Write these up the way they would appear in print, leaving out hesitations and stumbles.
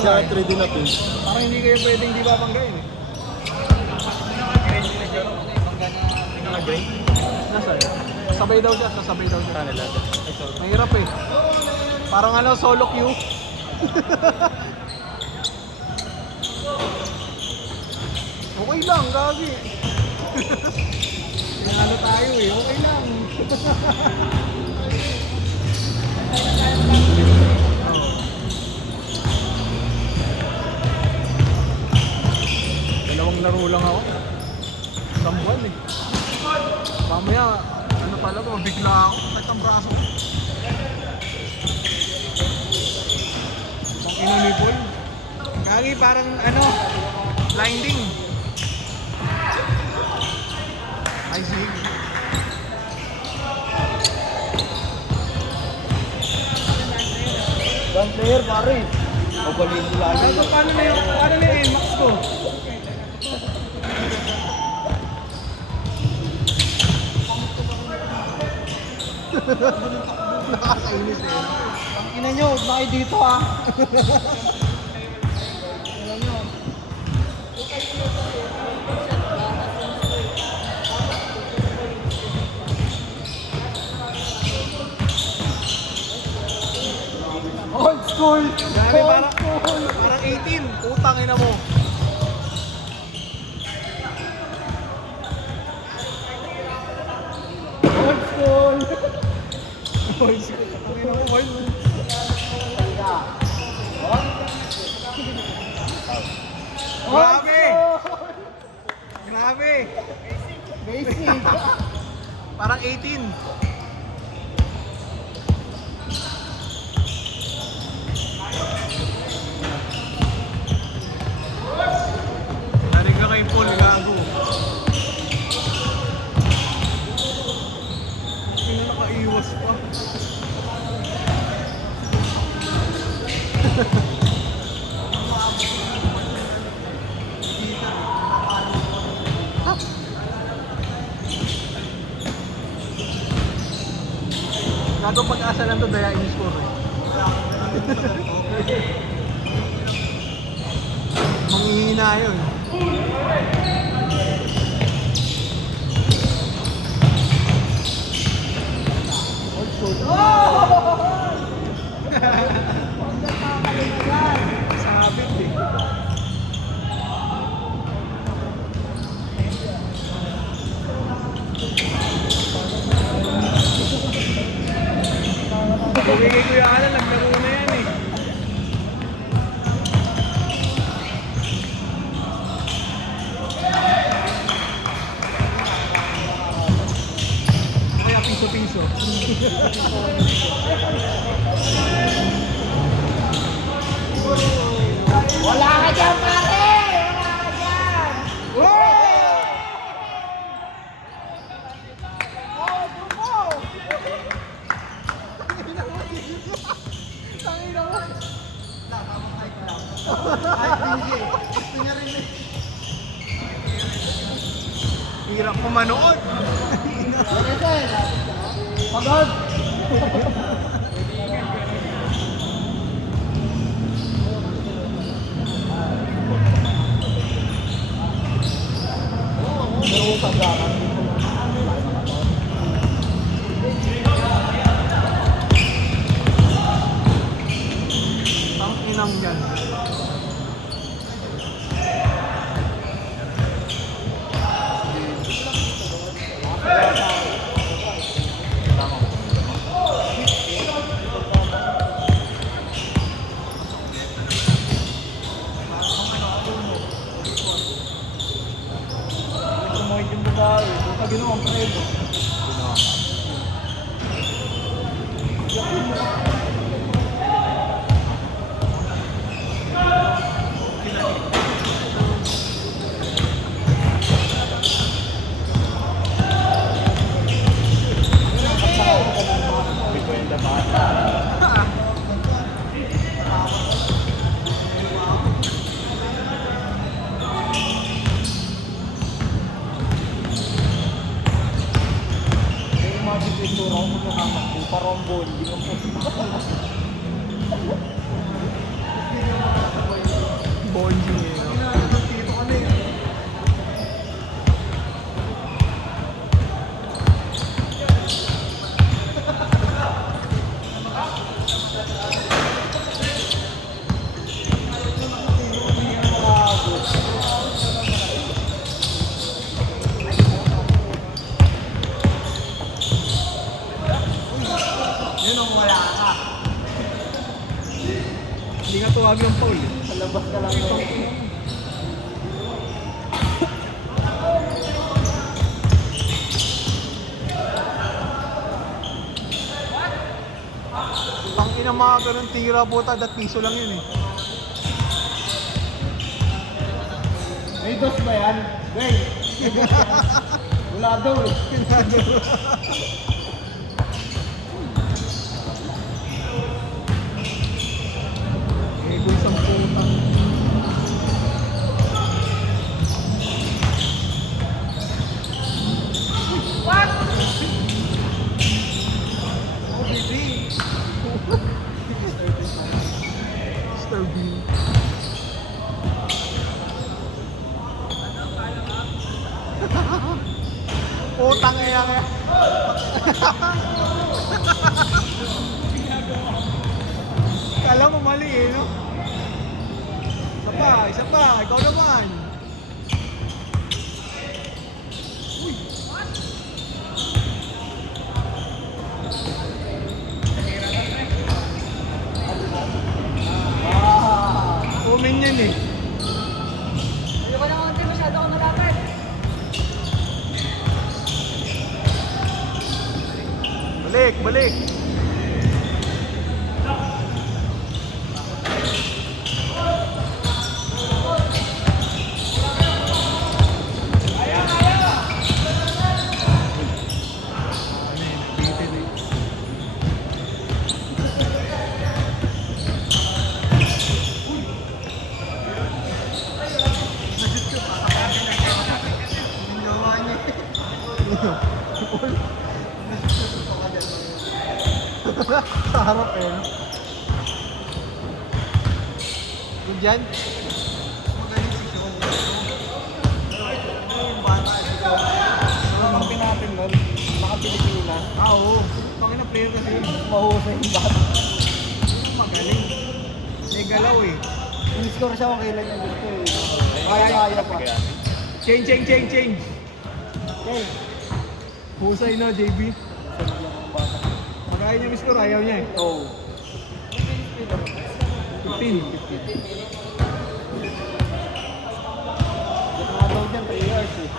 Tsaka 3D na pin. Parang hindi kayo pwedeng di babanggain eh. Naka-grade? Nasa Sabay daw siya, sasabay daw siya. Kanila. Mahirap eh. Parang ano, solo queue. Okay lang, gagi. Ano tayo eh, okay lang. Dalawang laro lang ako. Isang buwan eh. Mamaya, ano pala ko, bigla ako. Sakit ang braso. Ang ina ni Paul. Gagi, parang ano, blinding. I see. Gun player, pare. Pabaliin mo lagi. Paano na yung max ko? Nakakainis eh. Ang ina nyo, huwag na kayo dito ah. Ina nyo. Old school! Grabe, parang 18. Putang ina mo. Old school! Old school. Ang ina mo, old. Grabe! Grabe! Basic! Parang 18. Narig ka kay Paul, gago. Hindi na nakaiwas pa. Gago pag-asa lang to, daya in-score eh. Manghihina yun. Sabit eh. Bumigay ko yung alam, naglaro na yan eh. Kaya piso-piso. Wala ka dyan, pare! Wala ka dyan! Hirap ko manood. Pagod! Ang inang yan. Kumain yung babae. Buka ginawang preno. Parombo, hindi mo po. Bonjing eh. Dito ka na eh. Yun ang wala ka. Hindi nga tuwag yung foul eh. Sa labas ka lang yun. Tangin ang mga ganun tira puta, dat piso lang yun eh. May dos ba yan? Wey! May dos yan. Wala daw eh. Ego isang puta. What? Oh, baby. Mr. Bean. Utang iya kaya. Kala mo mali eh, no? Isa pa, ikaw naman. Uy. Umin yan eh. Hindi ko naman din masyado ako malapit. Balik. Sa harap eh. Doon dyan? Magaling si Sean. Yung bata dito. Ang natin nun, naka-Pilipinas. Oo. Pangin na player kasi. Mahusay yung bata. Magaling. May galaw eh. In-score siya kung kailan yung gusto eh. Kaya pa. Change. Okay. Husay na, JB. Magkaya niya miss ko, ayaw niya eh. Oo. 15. Ito nga daw dyan, 3 years eh.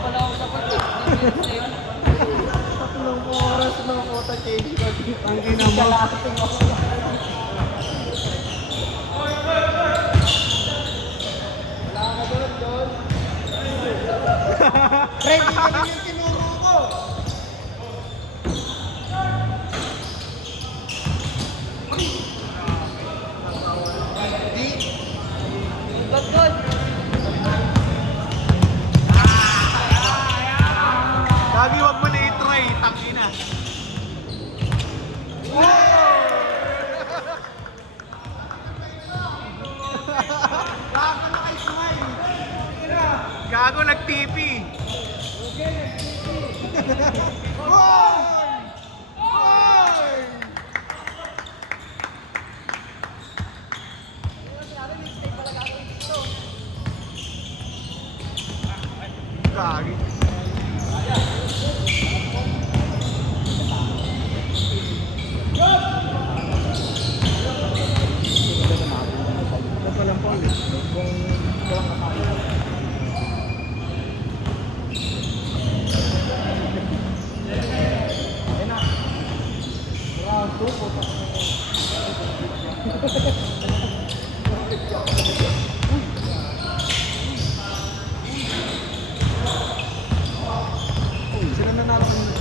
Wala akong sapat eh. Tatlong oras na puta change ko. Ang ina mo. Wala ka doon. Ready ka din yung tinuro ko. Bagod. Gagi, wag mo na i-try. Tangina. Gago, nag-TP. Gagi. Ito palang Paul eh. Kung walang nakakita. Ayun na. Round 2 puta. Sila nanalo kanina.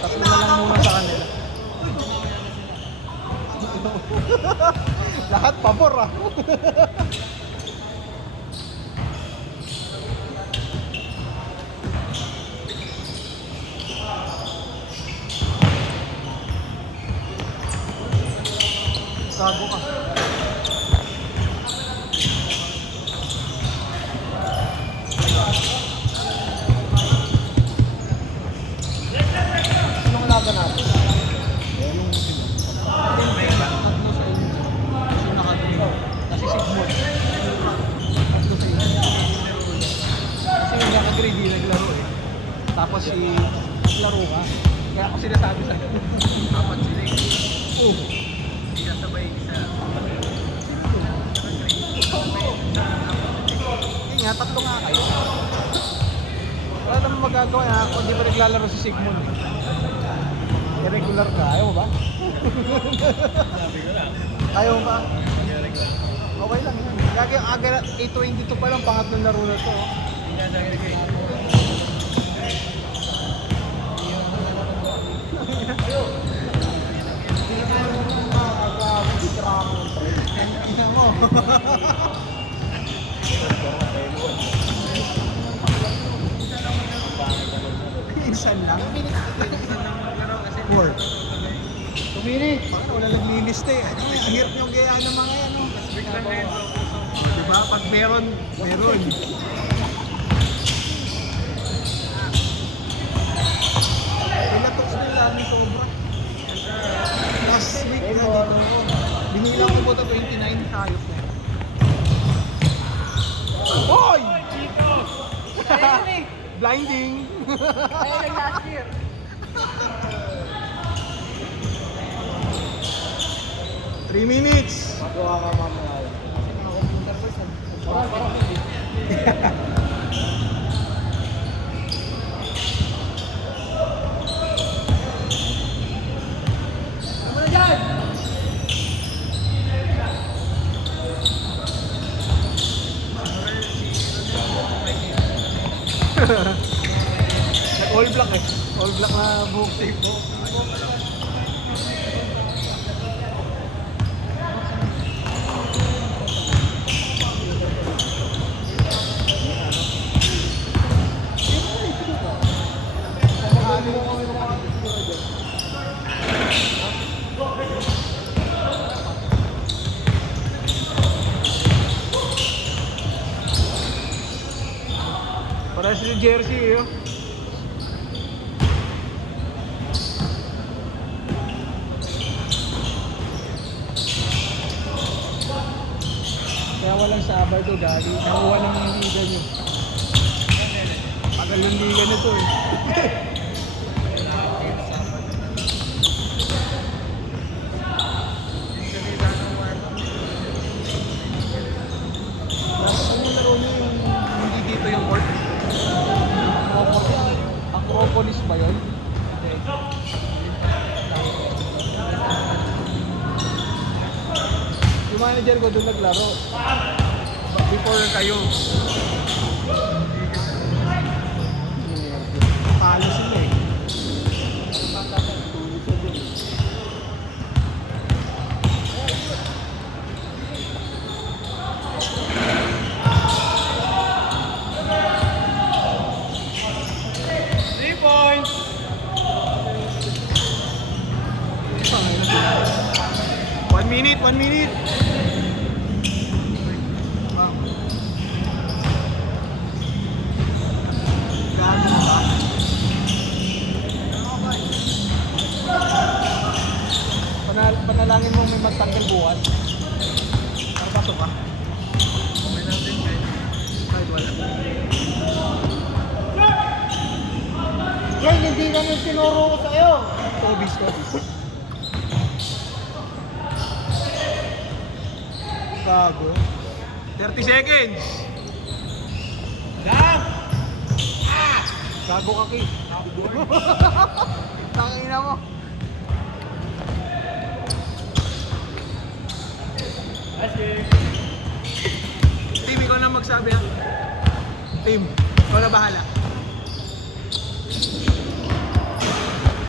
Tatlo na lang muna sa kanila. Lahat pabor ah. Gago ka. Anong laban natin? Tatlo sa inyo. Kasi naka-green. Kasi Sigmund. Tatlo sa inyo. Kasi yung naka-green di naglaro eh. Tapos si naglaro ka. Kaya ako sinasabi sa'yo. Apat sila eh. Oo. Hindi kasabay isa. Yun nga, tatlo nga kayo. Wala naman magagawa ha. Kung di ba naglalaro si Sigmund eh. Irregular ka. Ayaw mo ba? Ayaw mo ba? Okay lang yan. Gagi, aga 8:22 pa lang, pangatlong laro na to. Ina mo. Minsan lang. 4. 2 minutes. Parang wala naglinis na eh. Ang hirap yung gayaan ng mga yan. Diba? Pag meron, meron. Pilatoks na lang ni sobra. Last week na dito. Binilang ko po ito 29 hayop na. Hoy! Blinding! Ayun last year. 3 minutes! Magawa ka mamaya. Ano dyan? All black eh. All black na buhok safe po. Para si jersey eh. Kaya walang sabar to, Gali. Nakuha ng liga nyo. Tagal yung liga nito eh. Ano yung laro nyo yung hindi dito yung court? Acropolis ba yun? Yung manager ko doon naglaro. Before kayo. Talo sila eh. One minute. Wow. Gano'n ba? Panalangin mo may magtanggal bukas. Para pasok ka. May natin kahit wala. Yan, hindi naman tinuro ko sa'yo. Tobis. Gago. 30 seconds. Gago ka, Ki. Tangina mo. Team, ikaw na magsabi ha. Team, ikaw na bahala.